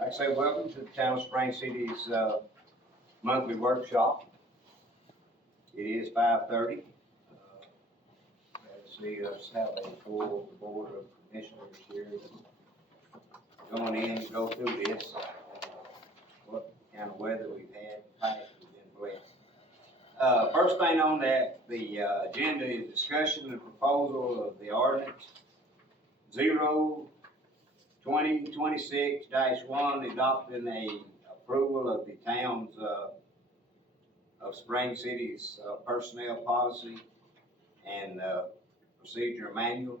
Like I say, welcome to the Town of Spring City's monthly workshop. It is 5:30. Let's see us have a full board of commissioners here going in to go through this. What kind of weather we've had, we've been blessed. First thing on that, the agenda is discussion and proposal of the ordinance 2026-1 adopting a approval of the town's of Spring City's personnel policy and procedure manual.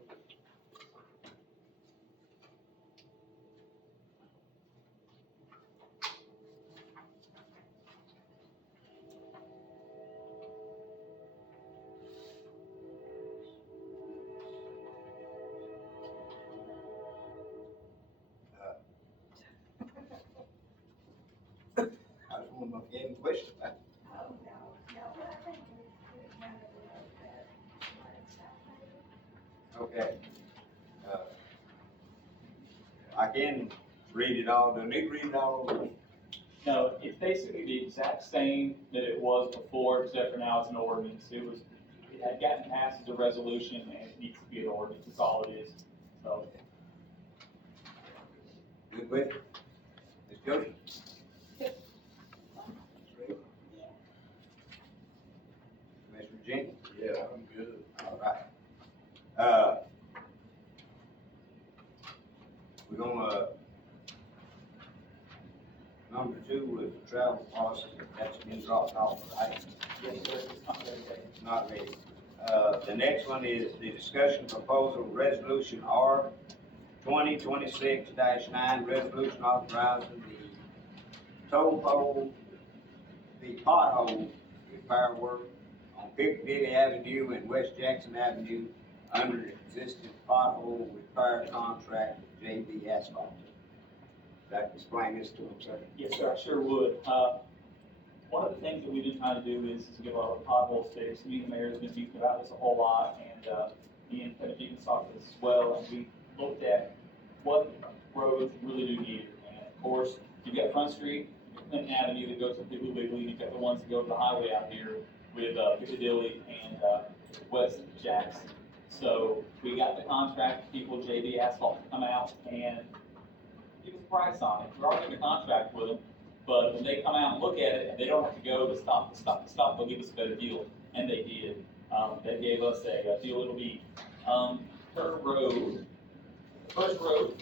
I just want to know if you have any questions about it. Okay. I can read it all. Do I need to read it all? No, it's basically the exact same that it was before, except for now it's an ordinance. It had gotten passed as a resolution and it needs to be an ordinance, that's all it is. So. Good with it? Ms. Jody? Commissioner Jenkins? Yeah, I'm good. All right. We're gonna, number 2 was the travel policy, that's been dropped off, right? Yes, sir, it's not very big. Not ready. The next one is the discussion proposal resolution R 2026-9, resolution authorizing the pothole repair work on Piccadilly Avenue and West Jackson Avenue under the existing pothole repair contract with JB Asphalt. That explain this to them, sir? Yes, sir, I sure would. One of the things that we've been trying to do is to get our potholes fixed. Me and the mayor has been speaking about this a whole lot, and me and Kevin Jenkins talked this as well, and we looked at what roads really do need. And of course, you've got Front Street, Clinton Avenue that goes to Piggly Wiggly, you've got the ones that go to the highway out here with Piccadilly and West Jackson. So we got the contract, people, JB Asphalt, to come out and give us a price on it. We're already in a contract with them, but when they come out and look at it, and they don't have to go to stop, they'll give us a better deal, and they did. They gave us a deal. It'll be per road. First road,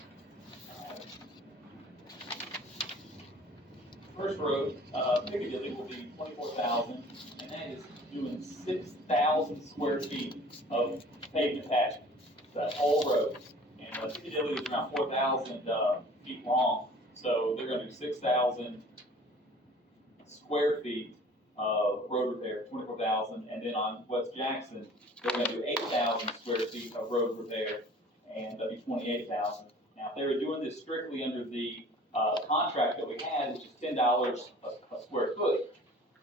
Piccadilly will be 24,000, and that is doing 6,000 square feet of pavement patching, that whole road. And Piccadilly is around 4,000 feet long, so they're going to do 6,000 square feet of road repair, 24,000, and then on West Jackson, they're going to do 8,000 square feet of road repair, and that'll be 28,000. Now, if they were doing this strictly under the contract that we had, which is $10 a square foot,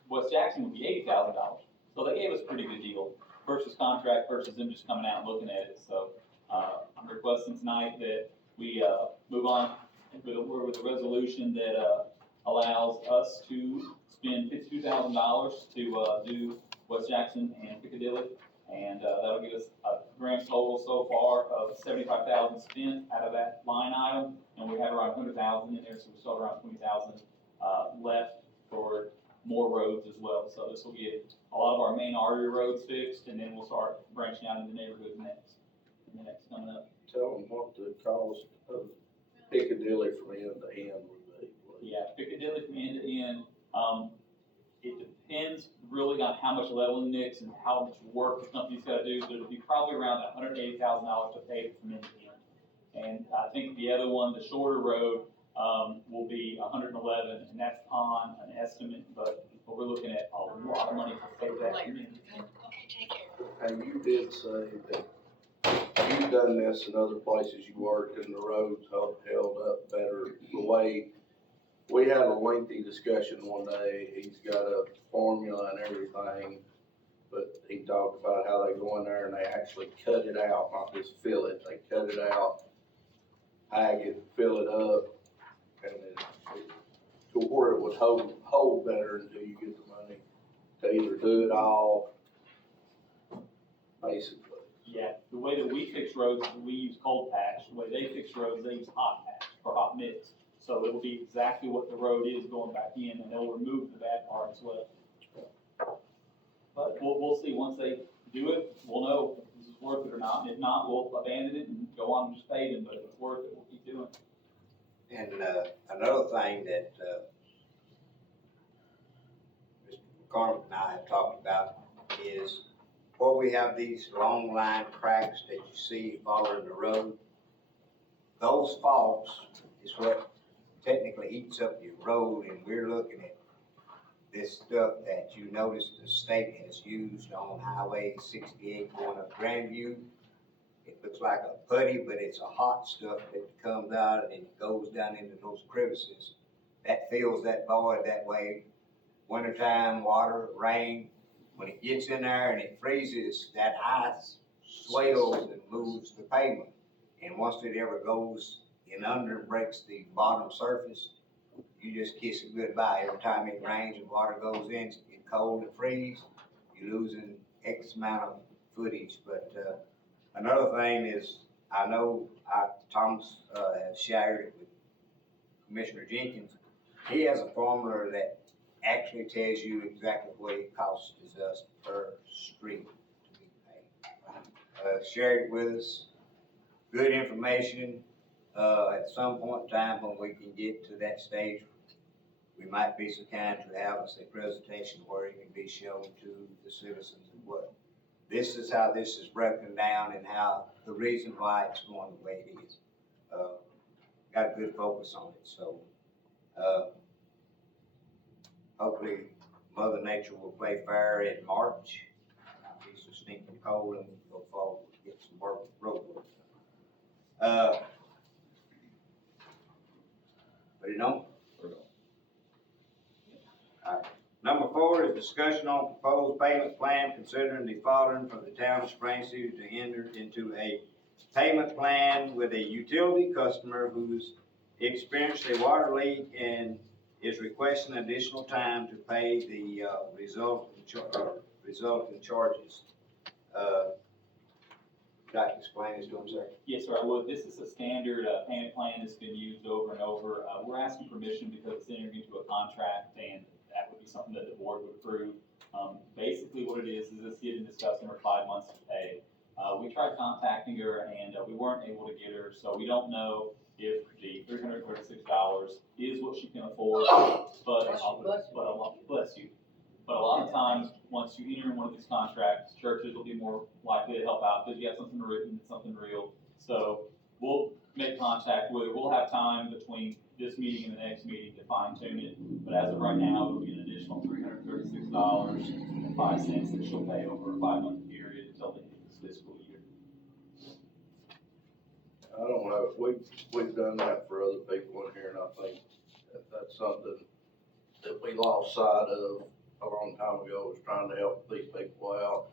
West Jackson would be $80,000. So they gave us a pretty good deal versus contract versus them just coming out and looking at it. So I'm requesting tonight that we move on with a resolution that allows us to spend $52,000 to do West Jackson and Piccadilly, and that'll give us a grand total so far of $75,000 spent out of that line item, and we have around $100,000 in there, so we still have around $20,000 left for more roads as well. So this will get a lot of our main artery roads fixed, and then we'll start branching out into neighborhoods next. In the next coming up. Tell them what the cost of Piccadilly from end to end would be, please. Yeah, Piccadilly from end to end, it depends really on how much leveling mix and how much work the company's got to do, but it'll be probably around $180,000 to pay from end to end. And I think the other one, the shorter road, will be 111, and that's on an estimate, but we're looking at a lot of money to pay that. Hey, you did say that you've done this in other places you worked and the roads held up better. The way, we had a lengthy discussion one day, he's got a formula and everything, but he talked about how they go in there and they actually cut it out, not just fill it, they cut it out, hag it, fill it up, and it would hold better until you get the money to either do it all, basically. Yeah, the way that we fix roads, we use cold patch. The way they fix roads, they use hot patch or hot mix. So it will be exactly what the road is going back in, and they'll remove the bad part as well. But we'll see, once they do it, we'll know if this is worth it or not. And if not, we'll abandon it and go on and just pave it, but if it's worth it, we'll keep doing it. And, another thing that, Mr. McCormick and I have talked about is where we have these long line cracks that you see following the road. Those faults is what technically eats up your road, and we're looking at this stuff that you notice the state has used on Highway 68 going up Grandview. It looks like a putty, but it's a hot stuff that comes out and it goes down into those crevices. That fills that void that way. Wintertime, water, rain, when it gets in there and it freezes, that ice swells and moves the pavement. And once it ever goes in under and breaks the bottom surface, you just kiss it goodbye. Every time it rains and water goes in, it's get cold and freeze, you're losing X amount of footage. But, another thing is, I know Thomas has shared it with Commissioner Jenkins. He has a formula that actually tells you exactly what it costs us per street to be paid. Shared it with us, good information. At some point in time when we can get to that stage, we might be so kind to have us a presentation where it can be shown to the citizens of what this is, how this is broken down, and how the reason why it's going the way it is. Got a good focus on it, so, hopefully Mother Nature will play fair in March. Not be so stinking cold and we'll go forward, get some work, road work. Put it on? Alright. Number 4 is discussion on proposed payment plan considering the following for the town of Spring City to enter into a payment plan with a utility customer who's experienced a water leak and is requesting additional time to pay the resulting charges. Would I explain this to him, sir? Yes, sir, I would. This is a standard payment plan that's been used over and over. We're asking permission because it's entering into a contract, and that would be something that the board would approve. Basically what it is it's giving this customer 5 months to pay. We tried contacting her and we weren't able to get her, so we don't know if the $336 is what she can afford, but bless you. But a lot of times, once you enter in one of these contracts, churches will be more likely to help out because you have something written, something real. So we'll make contact with her. We'll have time between this meeting and the next meeting to fine tune it. But as of right now, it will be an additional $336.05 that she'll pay over a 5-month period until the end of this fiscal year. I don't know, we've done that for other people in here, and I think that's something that we lost sight of a long time ago, was trying to help these people out,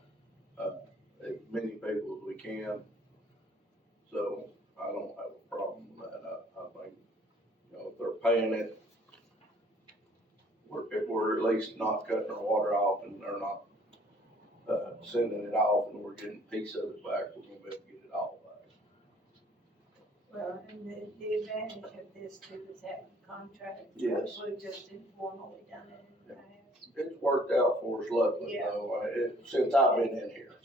as many people as we can. So I don't have a problem with that. I think, you know, if they're paying it, if we're at least not cutting our water off and they're not, sending it off and we're getting a piece of it back, we're gonna be able to get it all back. Well, and the advantage of this too is having a contract. Yes. We've just informally done it in the past. It's worked out for us luckily Yeah. though, since I've been in here,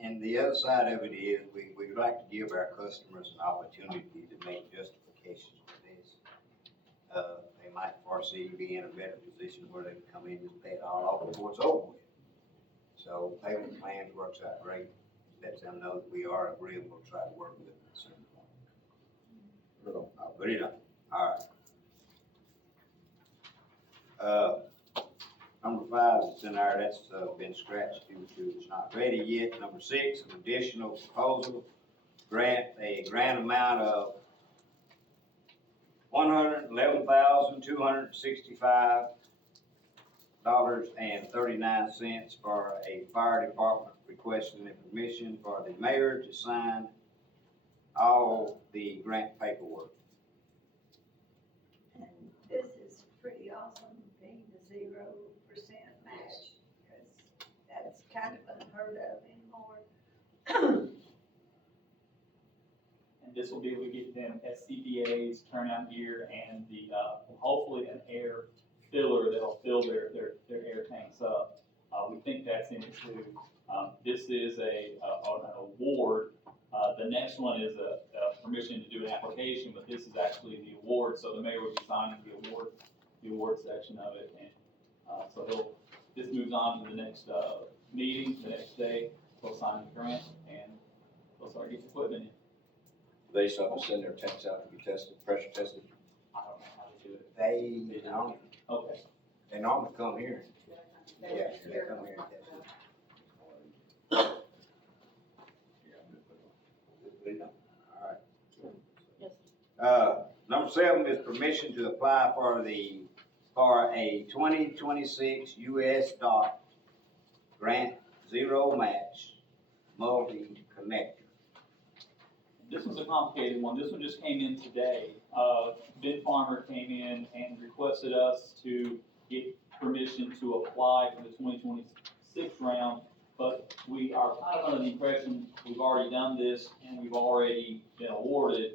And the other side of it is, we'd like to give our customers an opportunity to make justifications for this. They might foresee being in a better position where they can come in and pay it all off before it's over with. So payment plans works out great, lets them know that we are agreeable to try to work with them at a certain point. I'll put it up, all right. Number 5 is in there, that's been scratched due to it's not ready yet. Number 6, an additional proposal, a grant amount of $111,265.39 for a fire department requesting the permission for the mayor to sign all the grant paperwork. And this is this will be able to get them SCBA's, turnout gear, and the, hopefully an air filler that'll fill their air tanks up. We think that's in it too. This is an award. The next one is a permission to do an application, but this is actually the award, so the mayor will be signing the award section of it, and, so this moves on to the next, meeting, the next day, they'll sign the grant, and they'll start getting equipment in. They still have to send their tanks out to be tested, pressure tested. I don't know how to do it. Okay. They normally come here. Yeah, they come here and test it. All right. Number 7 is permission to apply for a 2026 US DOT grant, zero match, multi-connector. This was a complicated one. This one just came in today. Ben Farmer came in and requested us to get permission to apply for the 2026 round, but we are kind of under the impression we've already done this and we've already been awarded,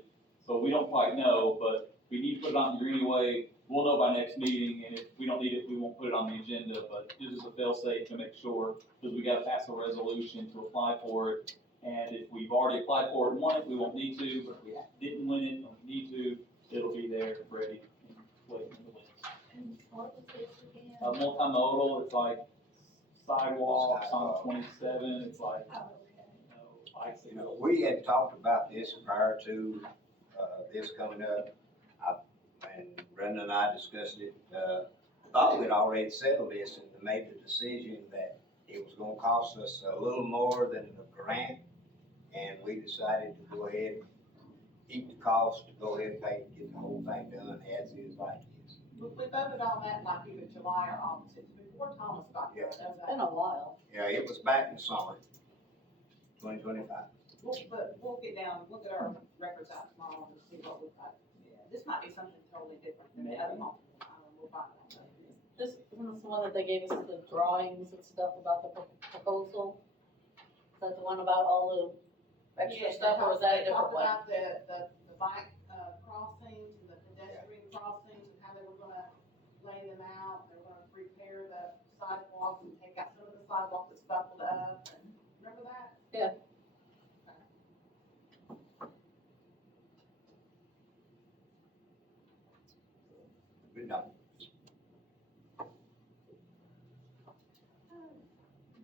so we don't quite know, but we need to put it on here anyway. We'll know by next meeting, and if we don't need it, we won't put it on the agenda, but this is a fail-safe to make sure, because we gotta pass a resolution to apply for it. And if we've already applied for it and won it, we won't need to, but if we didn't win it and we need to, it'll be there, ready, and waiting to win. And what was this again? Multimodal, it's like sidewalks on 27, it's like, Oh, okay. You know, we had talked about this prior to, this coming up. And Brenda and I discussed it, thought we'd already settled this and made the decision that it was gonna cost us a little more than the grant. And we decided to go ahead, keep the cost, to go ahead and pay, get the whole thing done as is like this. We voted on that like either July or August, it's before Thomas got here, I know It's been that. a while. Yeah, it was back in summer, 2025. But we'll get down, look at our records out tomorrow and see what we've got. Yeah, this might be something totally different than the other multiple, we'll find out. This, isn't this the one that they gave us the drawings and stuff about the proposal? Is that the one about all the extra Yeah, stuff, or is that a different They one? talked about the bike, crossings, and the pedestrian crossings, and how they were gonna lay them out, they were gonna repair the sidewalks and take out some of the sidewalk that's buckled up, and, remember that? Yeah. Good enough.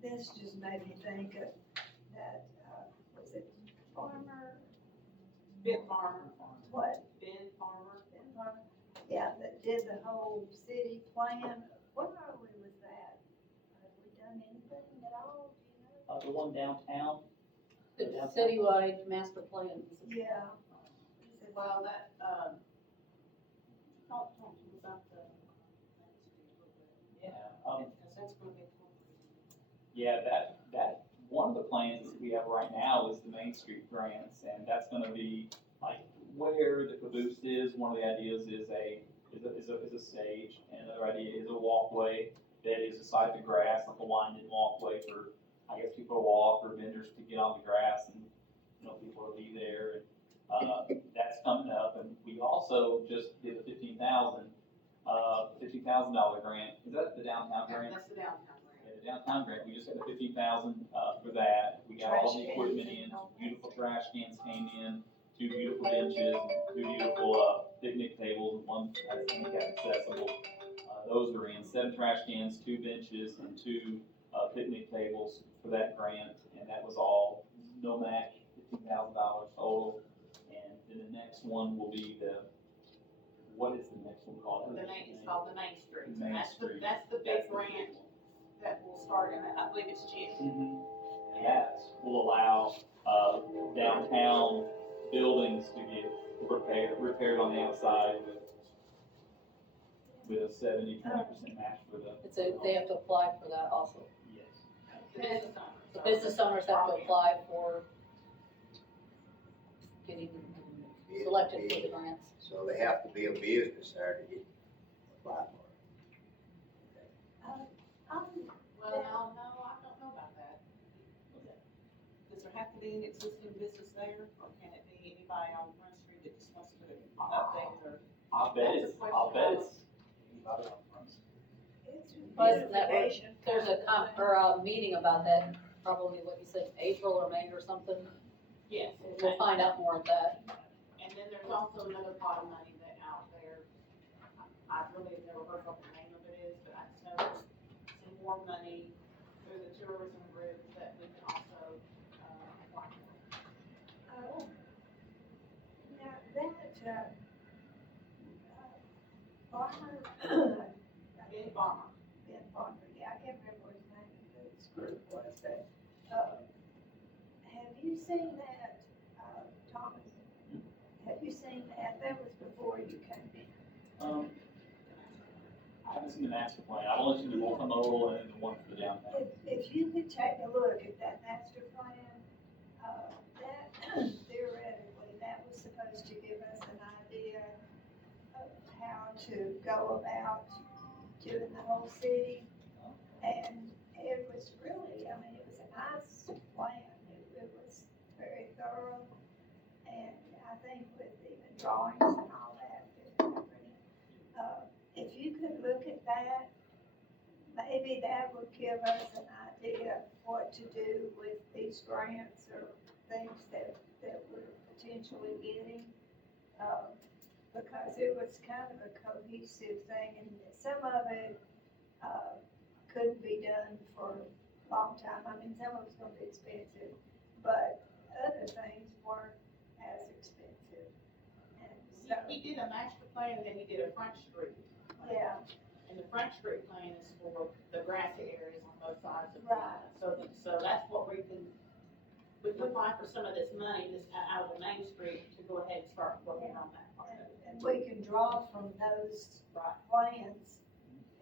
This just made me think of that, was it Farmer, Ben Farmer, what? Ben Farmer. Yeah, that did the whole city plan. Where are we with that? Have we done anything at all, do you know? The one downtown, The citywide master plan. Yeah. Well, that, talk to me about the, yeah, because that's gonna be. yeah, that, one of the plans that we have right now is the Main Street grants, and that's gonna be like where the caboose is. One of the ideas is a stage, and another idea is a walkway that is beside the grass, like a winding walkway for, I guess, people to walk or vendors to get on the grass and, you know, people to be there. And, that's coming up, and we also just did a $15,000 grant. Is that the downtown grant? That's the downtown grant. Yeah, the downtown grant, we just had the 15,000, for that. We got all the Trash equipment cans in, and all that. beautiful trash cans came in, 2 beautiful benches, and 2 beautiful, picnic tables, and 1 that's handicap accessible. Those are in, 7 trash cans, 2 benches, and 2, picnic tables for that grant, and that was all no match, $15,000 total. And then the next one will be what is the next one called? It's called the Main Street. Main That's Street. That's the big grant that will start in, I believe it's June. Mhm. And that will allow, downtown buildings to get repaired on the outside with a 70-20% match for the. It's a, they have to apply for that also. Yes. The business owners. The business owners have to apply for getting selected for the grants. So they have to be a business there to get applied for it. Well, no, I don't know about that. Does there have to be an existing business there, or can it be anybody anybody on Front Street that just wants to update their. I'll bet it's, anybody on Front Street. It's But that would- beautification. There's a or a meeting about that, probably what you said, April or May or something. Yes. We'll find out more at that. And then there's also another pot of money that out there, I really have never heard what the name of it is, but I just know there's some more money through the tourism group that we can also, apply for. Oh. Now, that, farmer, Ben Farmer. Ben Farmer, yeah, I can't remember what his name of his group was, but, have you seen that, Thomas? Have you seen that? That was before you came in. I haven't seen the master plan, I've only seen the multimodal and the one for the downtown. If you could take a look at that master plan, that theoretically, that was supposed to give us an idea of how to go about doing the whole city. And it was really, I mean, it was a nice plan. It was very thorough. And I think with even drawings and all that, if you could look at that, maybe that would give us an idea of what to do with these grants or things that we're potentially getting. Because it was kind of a cohesive thing, and some of it, couldn't be done for a long time. I mean, some of it's gonna be expensive, but other things weren't as expensive. And so, He did a master plan, and then he did a Front Street. plan. yeah, And the Front Street plan is for the grassy areas on both sides of the, Right. so that's what we can apply for some of this money, just out of the Main Street, to go ahead and start working on that part of it. and we can draw from those plans.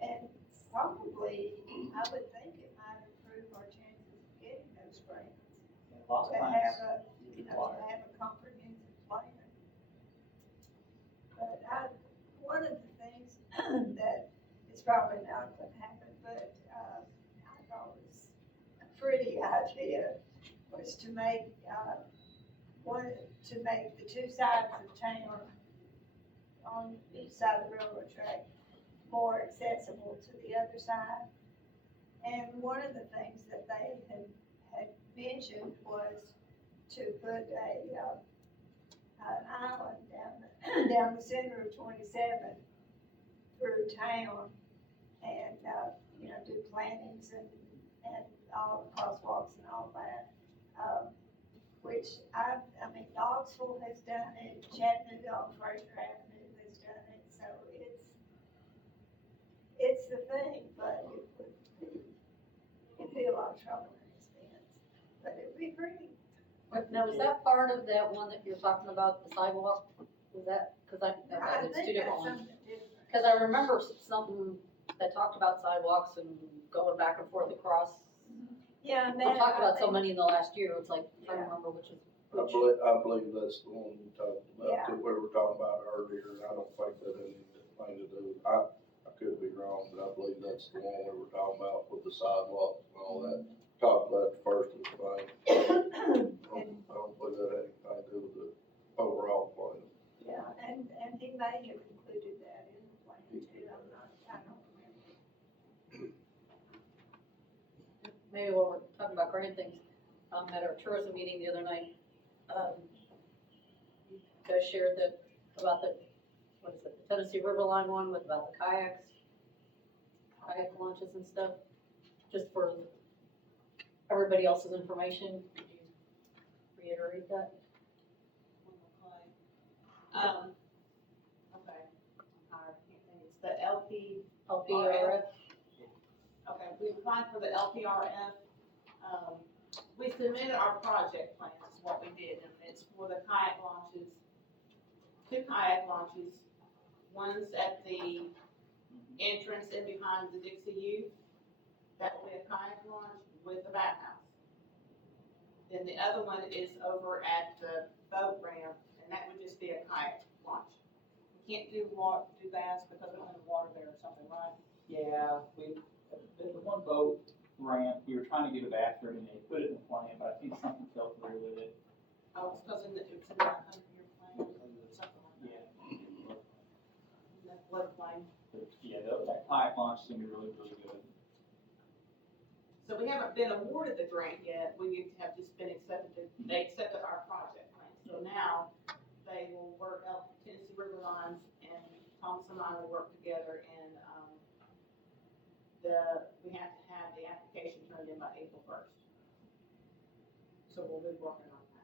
And probably, I would think it might improve our chances of getting those grants. Lots To of have plans. a, you know, to have a comprehensive plan. But one of the things that is probably not gonna happen, but, I thought was a pretty idea, was to make, to make the two sides of town on each side of the railroad track more accessible to the other side. And one of the things that they had mentioned was to put an island down the center of 27 through town and, you know, do plantings and all the crosswalks and all that. Which I mean, Knoxville has done it, Chattanooga on Fraser Avenue has done it, so it's the thing, but it'd be a lot of trouble and expense, but it'd be pretty. Now, was that part of that one that you're talking about, the sidewalk? Was that, cause I it's two think different that's ones. something different. Cause I remember something that talked about sidewalks and going back and forth across. Yeah, and We then talked I about so think- many in the last year, it's like, trying to Yeah. remember which is I which. believe that's the one we talked Yeah. about, that we were talking about earlier, and I don't think that had anything to do, I could be wrong, but I believe that's the one we were talking about with the sidewalks and all that. Talked about the first of the thing. I don't believe that had anything to do with the overall plan. Yeah, and he may have included that in the plan too, I don't remember. Maybe when we're talking about grant things, at our tourism meeting the other night, you guys shared that, about the, what is it, the Tennessee River Line one with about the kayak launches and stuff, just for everybody else's information, could you reiterate that? Okay, I'm tired, I can't think, it's the LP, LPRF? okay, we applied for the LPRF. We submitted our project plans, is what we did, and it's for the kayak launches, 2 kayak launches. One's at the entrance in behind the Dixie U, that will be a kayak launch with a bathhouse. Then the other one is over at the boat ramp, and that would just be a kayak launch. We can't do baths because we don't have water there or something, right? Yeah, the one boat ramp, we were trying to get a bathroom and they put it in the plan, but I think something fell through with it. Oh, it's because it's in your But yeah, that pipe launch is gonna be really, really good. So we haven't been awarded the grant yet, we have just been accepted, they accepted our project plan. So now, they will work out Tennessee River Lines, and Thomas and I will work together, and, we have to have the application turned in by April 1st. So we'll be working on that.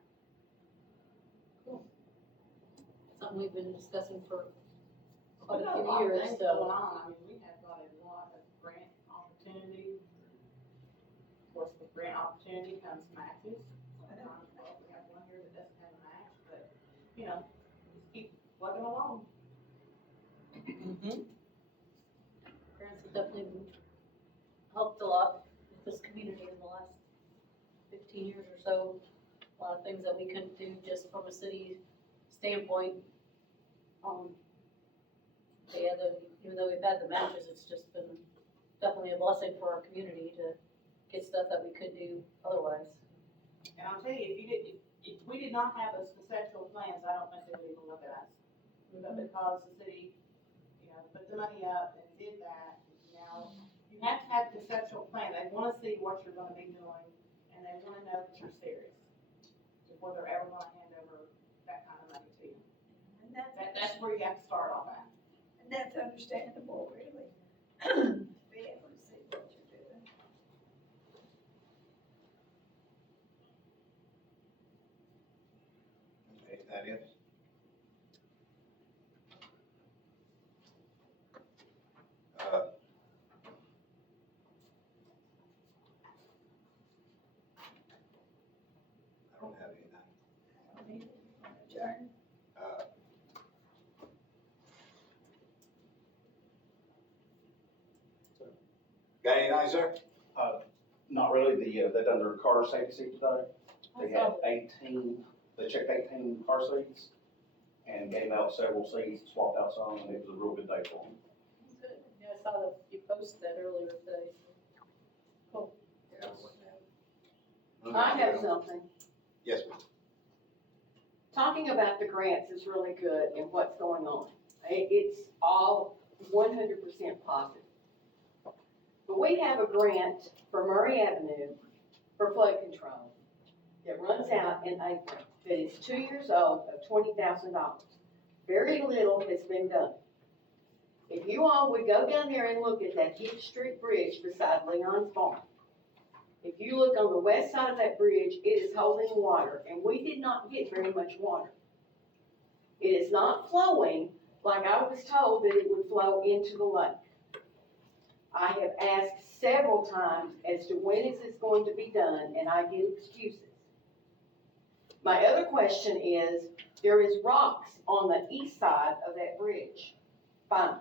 Something we've been discussing for We quite got a a few lot of years, things going so. on, I mean, we have got a lot of grant opportunity. Of course, with grant opportunity comes matches. Sometimes, well, we have one here that doesn't have a match, but, you know, just keep plugging along. Grants have definitely helped a lot with this community in the last 15 years or so. A lot of things that we couldn't do just from a city standpoint. Yeah, even though we've had the matches, it's just been definitely a blessing for our community to get stuff that we could do otherwise. And I'll tell you, if we did not have those conceptual plans, I don't think they would even look at us. But because the city, you know, put the money up and did that, now, you have to have a conceptual plan, they wanna see what you're gonna be doing, and they wanna know that you're serious, before they're ever gonna hand over that kind of money to you. And That's where you have to start off at. and that's understandable, really. Be able to see what you're doing. Anything else? I don't have anything. Adjourn. Uh, Got anything, sir? Not really, they done their car safety seat today. They had 18, they checked 18 car seats and gave out several seats, swapped out some, and it was a real good day for them. Good. Yeah, I saw that you posted that earlier today. Yeah, I have something. Yes, ma'am. Talking about the grants is really good and what's going on. It's all 100% positive. But we have a grant for Murray Avenue for flood control that runs out in April, that is 2 years old, of $20,000. Very little has been done. If you all would go down there and look at that Heath Street Bridge beside Leon's Farm, if you look on the west side of that bridge, it is holding water, and we did not get very much water. It is not flowing like I was told that it would flow into the lake. I have asked several times as to when is this going to be done, and I get excuses. My other question is, there is rocks on the east side of that bridge, fine.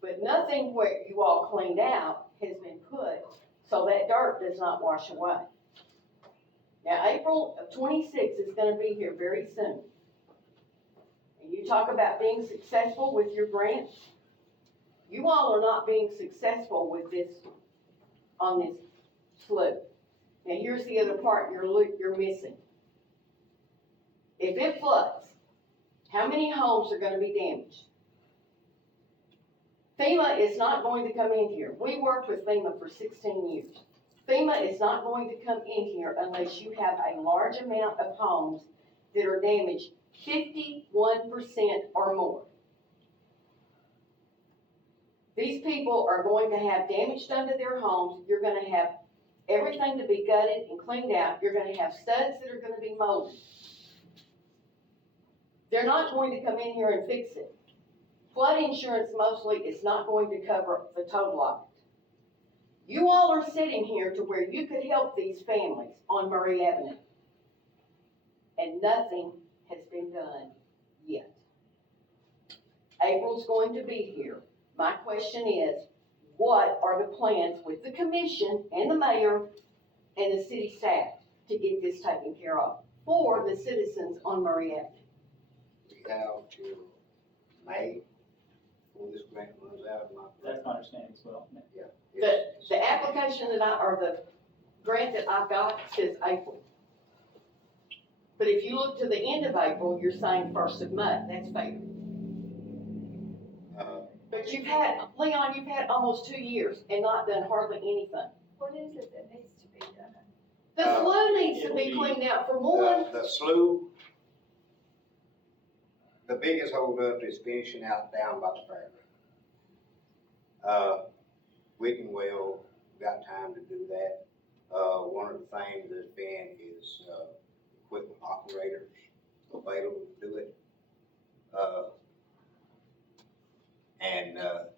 But nothing where you all cleaned out has been put, so that dirt does not wash away. Now, April of 26 is gonna be here very soon. And you talk about being successful with your grants. You all are not being successful with this, on this slope. Now, here's the other part you're missing. If it floods, how many homes are gonna be damaged? FEMA is not going to come in here. We worked with FEMA for 16 years. FEMA is not going to come in here unless you have a large amount of homes that are damaged 51% or more. These people are going to have damage done to their homes. You're gonna have everything to be gutted and cleaned out. You're gonna have studs that are gonna be molded. They're not going to come in here and fix it. Flood insurance mostly is not going to cover the total of it. You all are sitting here to where you could help these families on Murray Avenue. And nothing has been done yet. April's going to be here. My question is, what are the plans with the commission and the mayor and the city staff to get this taken care of for the citizens on Murray Avenue? We have till May before this grant runs out. That's my understanding as well. Yeah. The application or the grant that I've got says April. But if you look to the end of April, you're saying 1st of May, that's fair. But But you've had, Leon, you've had almost 2 years and not done hardly anything. What is it that needs to be done? The slough needs to be cleaned out for one. The slough, the biggest holdup is finishing out down by the fair. We can well, got time to do that. One of the things that's been is, equipment operators available to do it.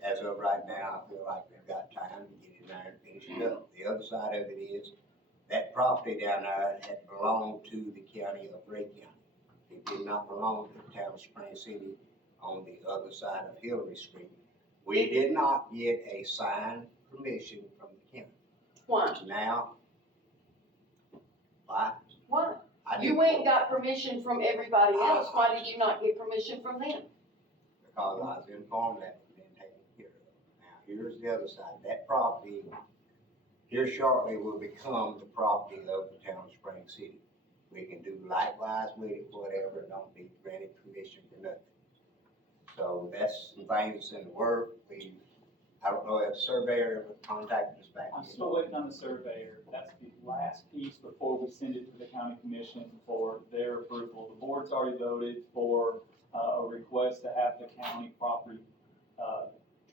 As of right now, I feel like they've got time to get in there and finish it up. The other side of it is, that property down there had belonged to the county of Ray County. It did not belong to the town of Spring City on the other side of Hillary Street. We did not get a signed permission from the county. Why? Now, why? Why? I You didn't- went and got permission from everybody else. Why did you not get permission from them? Because I was informed that it had been taken care of. Now, here's the other side. That property, here shortly will become the property of the town of Spring City. We can do likewise with it, whatever, don't be granted permission for nothing. So that's some things that's in the work. I don't know if the surveyor ever contacted us back. I'm still waiting on the surveyor. That's the last piece before we send it to the county commission for their approval. The board's already voted for a request to have the county property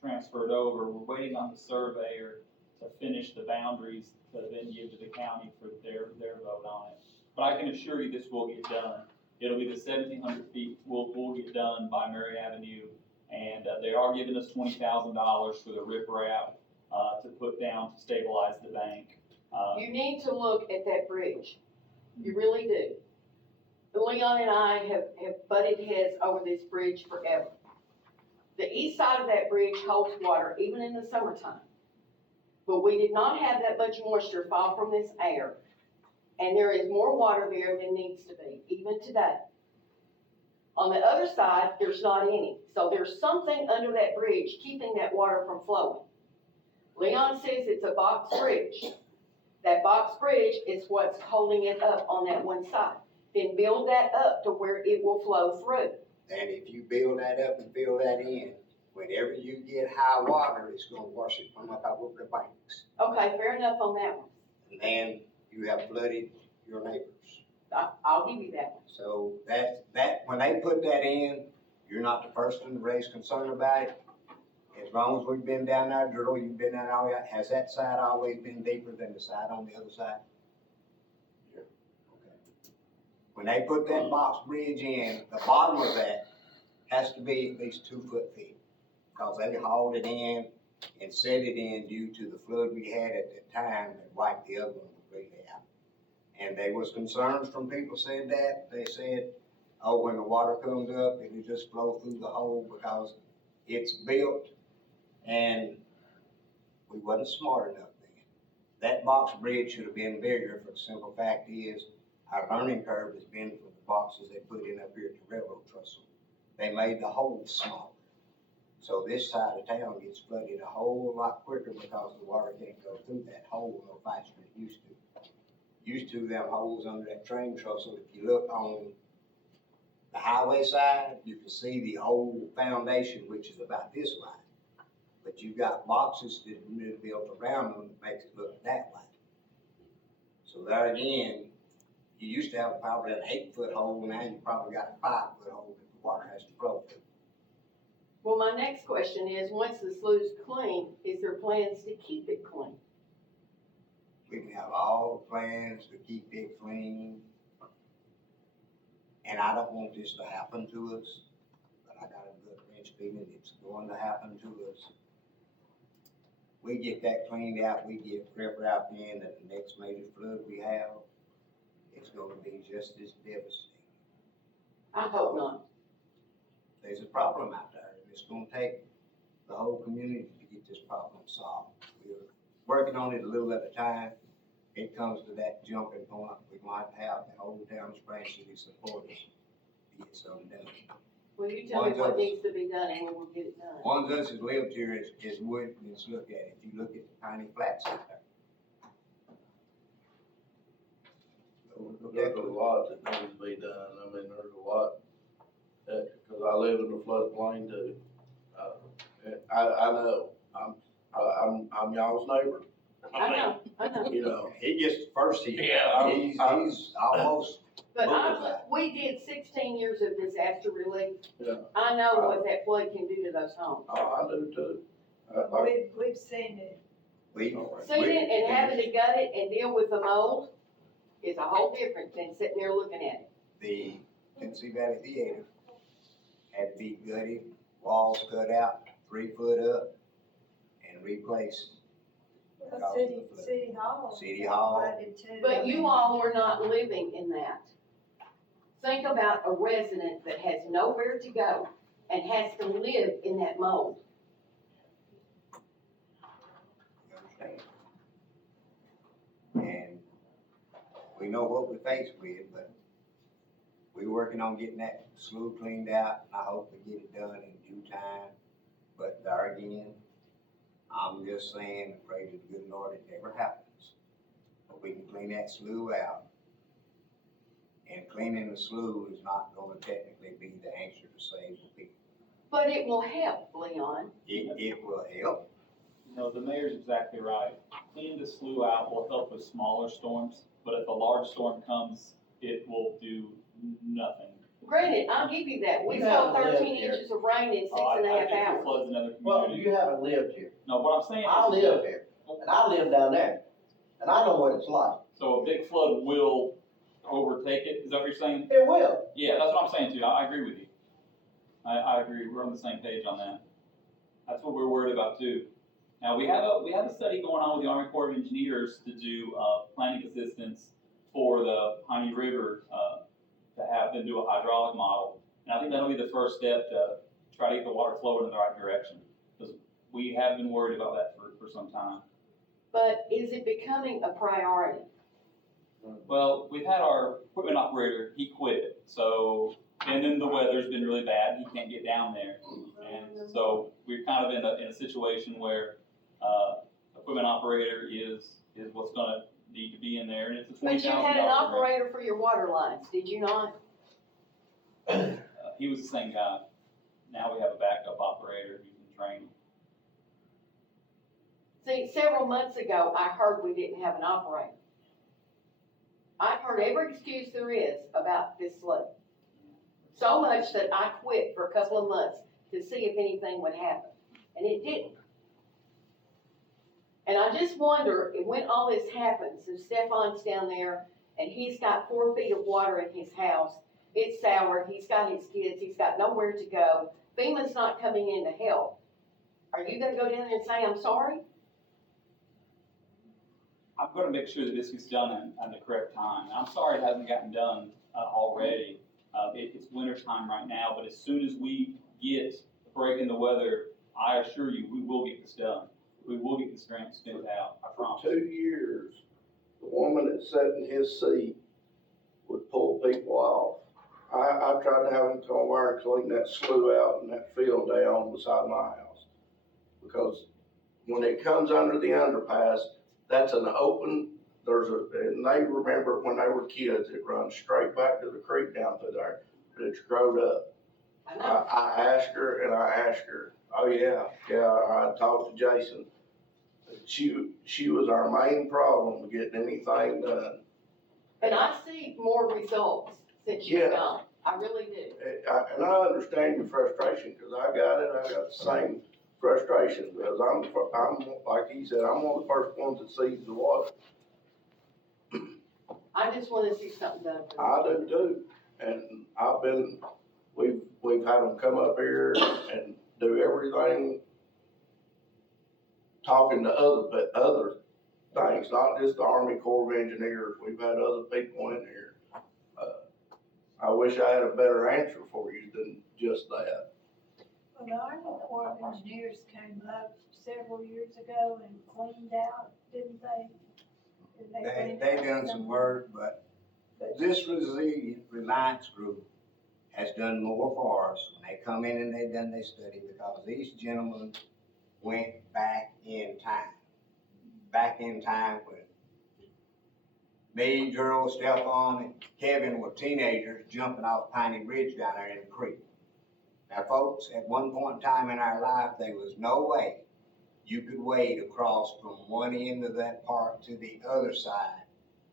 transferred over. We're waiting on the surveyor to finish the boundaries to then give to the county for their vote on it. But I can assure you this will get done. It'll be the 1,700 feet will get done by Mary Avenue. And they are giving us $20,000 for the riprap to put down to stabilize the bank. You need to look at that bridge. You really do. Leon and I have butted heads over this bridge forever. The east side of that bridge holds water even in the summertime. But we did not have that much moisture fall from this air. And there is more water there than needs to be, even today. On the other side, there's not any. So there's something under that bridge keeping that water from flowing. Leon says it's a box bridge. That box bridge is what's holding it up on that one side. Then build that up to where it will flow through. And if you build that up and fill that in, whenever you get high water, it's gonna wash it from up over the banks. Okay, fair enough on that one. And then you have flooded your neighbors. I'll give you that one. So that, when they put that in, you're not the first one to raise concern about it. As long as we've been down there, Drew, you've been down there, has that side always been deeper than the side on the other side? Yeah. Okay. When they put that box bridge in, the bottom of that has to be at least 2 foot deep. Because they hauled it in and set it in due to the flood we had at that time that wiped the other one completely out. And there was concerns from people said that. They said, oh, when the water comes up, it'll just flow through the hole because it's built and we wasn't smart enough then. That box bridge should have been bigger for the simple fact is our learning curve has been from the boxes they put in up here at the railroad trestle. They made the holes smaller. So this side of town gets flooded a whole lot quicker because the water can't go through that hole no faster than it used to. Used to them holes under that train trestle, if you look on the highway side, you can see the old foundation, which is about this wide. But you've got boxes that are built around them that makes it look that wide. So there again, you used to have probably an 8-foot hole, now you probably got a 5-foot hole that the water has to flow through. Well, my next question is, once the slough's clean, is there plans to keep it clean? We can have all the plans to keep it clean. And I don't want this to happen to us, but I got a good wrench feeling it's going to happen to us. We get that cleaned out, we get riprap in, at the next major flood we have, it's gonna be just as devastating. I hope not. There's a problem out there, and it's gonna take the whole community to get this problem solved. We're working on it a little at a time. It comes to that jumping point, we might have the whole town of Spring City support us to get something done. Well, you tell me what needs to be done and we will get it done. One of us has lived here is wood, let's look at it. If you look at the tiny flats out there. There's a lot that needs to be done. I mean, there's a lot that, cause I live in the floodplain too. I know, I'm y'all's neighbor, I know, you know. He gets the first hit. Yeah. He's almost, but Bullseye. we did 16 years of disaster relief. Yeah. I know what that flood can do to those homes. Oh, I do too. We've seen it. we. Seeing it and having to gut it and deal with the mold is a whole different than sitting there looking at it. The Tennessee Valley Theater had to be gutted, walls cut out, 3 foot up, and replaced. Well, City Hall. City Hall. flooded too. But you all were not living in that. Think about a resident that has nowhere to go and has to live in that mold. You understand? And we know what we're faced with, but we're working on getting that slough cleaned out, and I hope we get it done in due time. But there again, I'm just saying, pray to the good Lord it never happens. But we can clean that slough out. And cleaning the slough is not gonna technically be the answer to save the people. But it will help, Leon. It will help. No, the mayor's exactly right. Cleaning the slough out will help with smaller storms, but if a large storm comes, it will do nothing. Granted, I'll give you that. We You saw haven't lived 13 here. inches of rain in 6 I and a half think it hours. floods another Well, community. you haven't lived here. No, what I'm saying is. I live here, and I live down there, and I know what it's like. So a big flood will overtake it, is that what you're saying? It will. Yeah, that's what I'm saying too, I agree with you. I agree, we're on the same page on that. That's what we're worried about too. Now, we have a study going on with the Army Corps of Engineers to do, planning assistance for the Piney River, to have them do a hydraulic model. And I think that'll be the first step to try to get the water flowing in the right direction. Because we have been worried about that for some time. But is it becoming a priority? Well, we've had our equipment operator, he quit, so, and then the weather's been really bad, he can't get down there. And so we're kind of in a situation where, equipment operator is what's gonna need to be in there, and it's a But you $20,000 had an grant. operator for your water lines, did you not? He was the same guy. Now we have a backup operator who's in training. See, several months ago, I heard we didn't have an operator. I've heard every excuse there is about this flood. So much that I quit for a couple of months to see if anything would happen, and it didn't. And I just wonder, when all this happens, and Stefan's down there, and he's got 4 feet of water in his house, it's sour, he's got his kids, he's got nowhere to go, FEMA's not coming in to help. Are you gonna go down there and say, I'm sorry? I'm gonna make sure that this gets done in the correct time. I'm sorry it hasn't gotten done already. It's winter time right now, but as soon as we get a break in the weather, I assure you, we will get this done. We will get this grant spent out, I For promise. 2 years, the woman that sat in his seat would pull people off. I tried to have them come over and clean that slough out and that field down beside my house. Because when it comes under the underpass, that's an open, and they remember when they were kids, it runs straight back to the creek down through there, but it's growed up. I know. I asked her and I asked her, oh yeah, I talked to Jason. She was our main problem with getting anything done. And I see more results since you've Yes. gone, I really do. And I understand your frustration, cause I got the same frustration, because I'm, like he said, I'm one of the first ones that sees the water. I just wanna see something done. for I this. do too, and we've had them come up here and do everything, talking to other things, not just the Army Corps of Engineers, we've had other people in here. I wish I had a better answer for you than just that. Well, the Army Corps of Engineers came up several years ago and cleaned out, didn't they? Did clean They out done some work, but this Reliance group has done more for us. When they come in and they done their study, because these gentlemen went back in time. Back in time when me, Gerald, Stefan, and Kevin were teenagers jumping off Piney Ridge down there in the creek. Now, folks, at one point in time in our life, there was no way you could wade across from one end of that park to the other side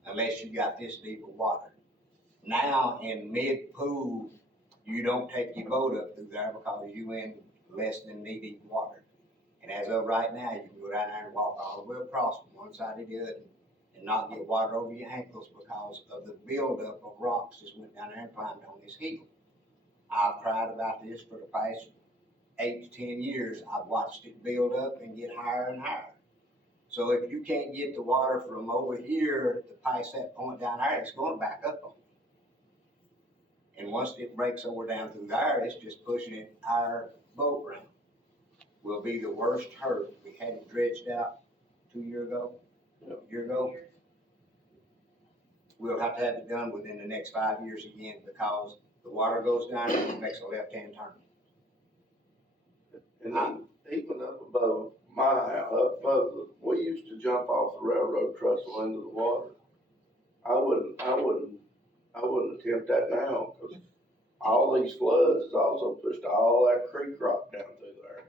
unless you got this deep of water. Now, in mid-pool, you don't take your boat up through there because you in less than knee-deep water. And as of right now, you can go down there and walk all the way across from one side to the other and not get water over your ankles because of the buildup of rocks that went down there and climbed on this hill. I've cried about this for the past 8 to 10 years. I've watched it build up and get higher and higher. So if you can't get the water from over here to past that point down there, it's going to back up on you. And once it breaks over down through there, it's just pushing it our boat ramp. Will be the worst hurt. We had it dredged out 2 years ago, a year ago. We'll have to have it done within the next 5 years again because the water goes down and it makes a left-hand turn. And even up above my house, up above we used to jump off the railroad trestle into the water. I wouldn't attempt that now, because all these floods has also pushed all that creek rock down through there.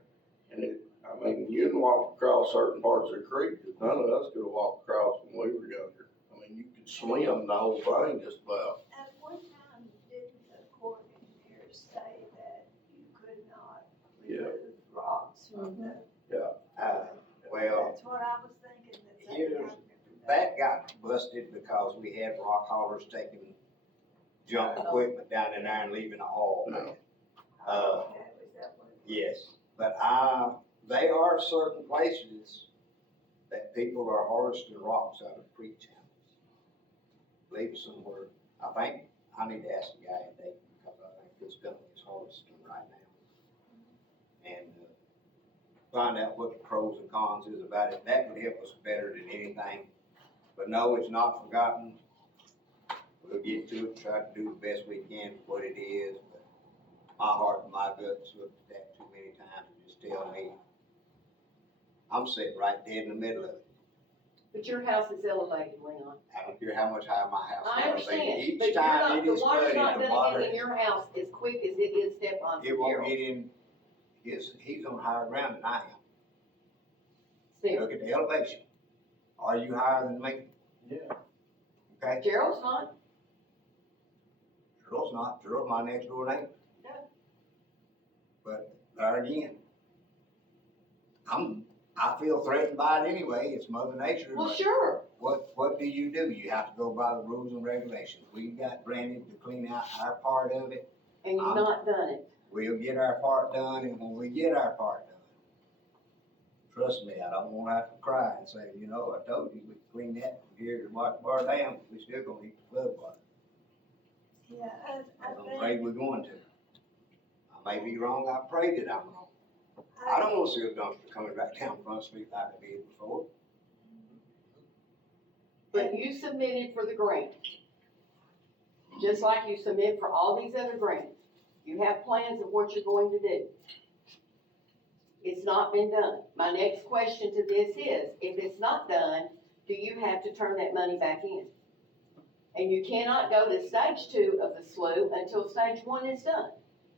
And you can walk across certain parts of the creek that none of us could have walked across when we were younger. You could swim the whole thing just about. At one time, didn't the Corps of Engineers say that you could not remove rocks from the? Well, That's what I was thinking, that they here's- had to do that got busted because we had rock haulers taking junk equipment down in there and leaving all there. Okay, was that what it was? Yes, but there are certain places that people are harvesting rocks out of creek channels. Leave it somewhere. I think I need to ask the guy at Dayton because I think this company is harvesting right now. And find out what the pros and cons is about it. That would help us better than anything. But no, it's not forgotten. We'll get to it, try to do the best we can with what it is. But my heart and my guts looked at that too many times and just tell me I'm sitting right dead in the middle of it. But your house is elevated, Leon. I don't care how much higher my house is. I understand, Each but time it the is water's flooded, not the gonna water, get in your house as quick as it is Stephon. it won't get in. He's on higher ground than I am. Still, Look at the elevation. Are you higher than me? Yeah. Okay, Gerald's not, Gerald's not. Gerald's my next door neighbor. Yeah. But there again, I feel threatened by it anyway. It's Mother Nature. well, but sure, What do? You have to go by the rules and regulations. We got granted to clean out our part of it. and you've not done it. We'll get our part done, and when we get our part done, trust me, I don't wanna have to cry and say, I told you, we could clean that from here to Watch Bar Dam, we still gonna need the flood water. Yeah, I I'm think, afraid we're going to. I may be wrong, I pray that I'm wrong. I don't wanna see a dumpster coming back down Front Street like I did before. But you submitted for the grant. Just like you submit for all these other grants. You have plans of what you're going to do. It's not been done. My next question to this is, if it's not done, do you have to turn that money back in? And you cannot go to stage 2 of the slough until stage 1 is done.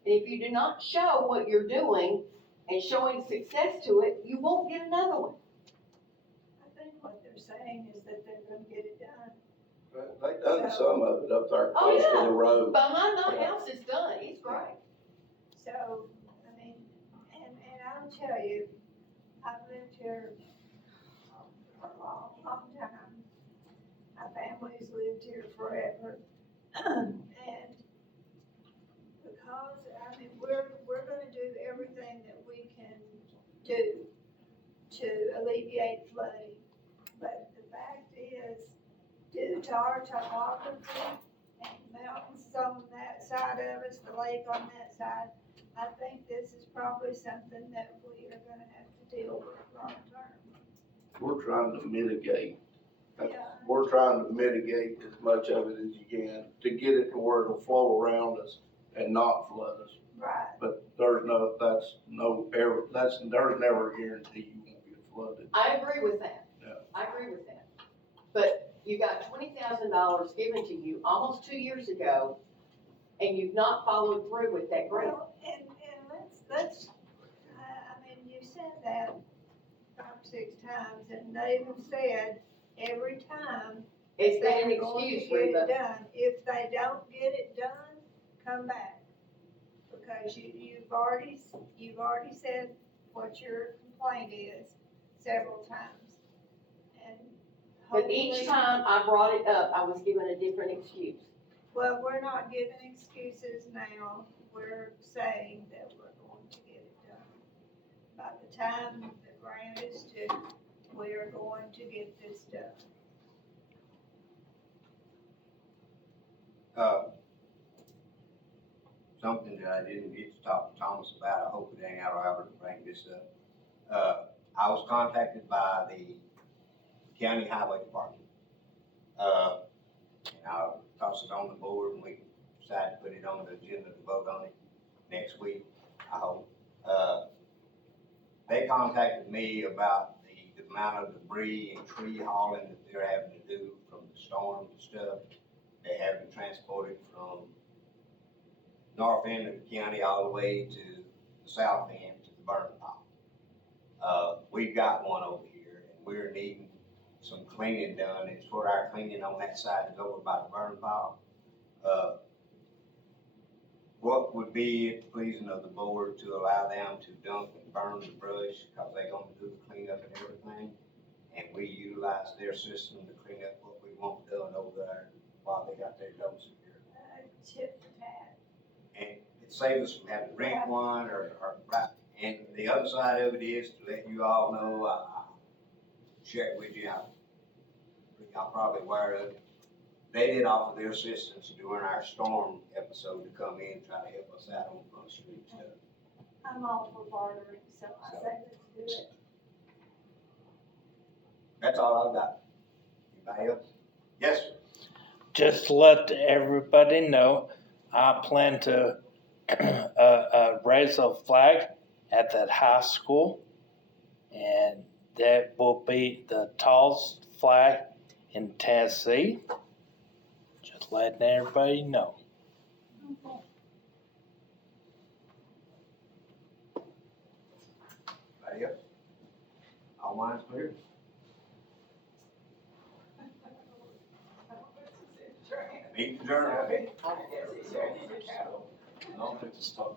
And if you do not show what you're doing and showing success to it, you won't get another one. I think what they're saying is that they're gonna get it done. They done some of it up there Oh, close to yeah. the road. Behind my house is done, it's great. So, and I'll tell you, I've lived here for a long, long time. My family's lived here forever. And because, we're gonna do everything that we can do to alleviate flooding. But the fact is, due to our topography and mountains on that side of us, the lake on that side, I think this is probably something that we are gonna have to deal with long term. We're trying to mitigate. Yeah. We're trying to mitigate as much of it as you can to get it to where it'll flow around us and not flood us. Right, But there's never a guarantee you won't get flooded. I agree with that. Yeah. I agree with that. But you got $20,000 given to you almost 2 years ago, and you've not followed through with that grant. well, and let's, I mean, you said that 5 or 6 times, and they've said every time It's been an they're going to excuse, get Reba. it done. If they don't get it done, come back. Because you've already said what your complaint is several times. And But each hopefully- time I brought it up, I was given a different excuse. Well, we're not giving excuses now, we're saying that we're going to get it done. By the time the grant is due, we are going to get this done. Something that I didn't get to talk to Thomas about, I hope it ain't out of order to bring this up. I was contacted by the county highway department. And I'll toss it on the board and we can decide to put it on the agenda to vote on it next week, I hope. They contacted me about the amount of debris and tree hauling that they're having to do from the storm and stuff. They have to transport it from north end of the county all the way to the south end to the burn pile. We've got one over here and we're needing some cleaning done. It's for our cleaning on that side is over by the burn pile. What would be it pleasing of the board to allow them to dump and burn the brush because they're gonna do the cleanup and everything? And we utilize their system to clean up what we want done over there while they got their dozer here. Tip for tat. And it saves us from having to rent one or, right. And the other side of it is to let you all know, I share it with you, y'all probably aware of it. They did offer their assistance during our storm episode to come in and try to help us out on Front Street stuff. I'm all for bartering, so I say let's do it. That's all I've got. Anybody else? Yes, sir. Just to let everybody know, I plan to raise a flag at that high school, and that will be the tallest flag in Tennessee. Just letting everybody know. Anybody else? All minds clear? Meet adjourned. I'll put this stuff.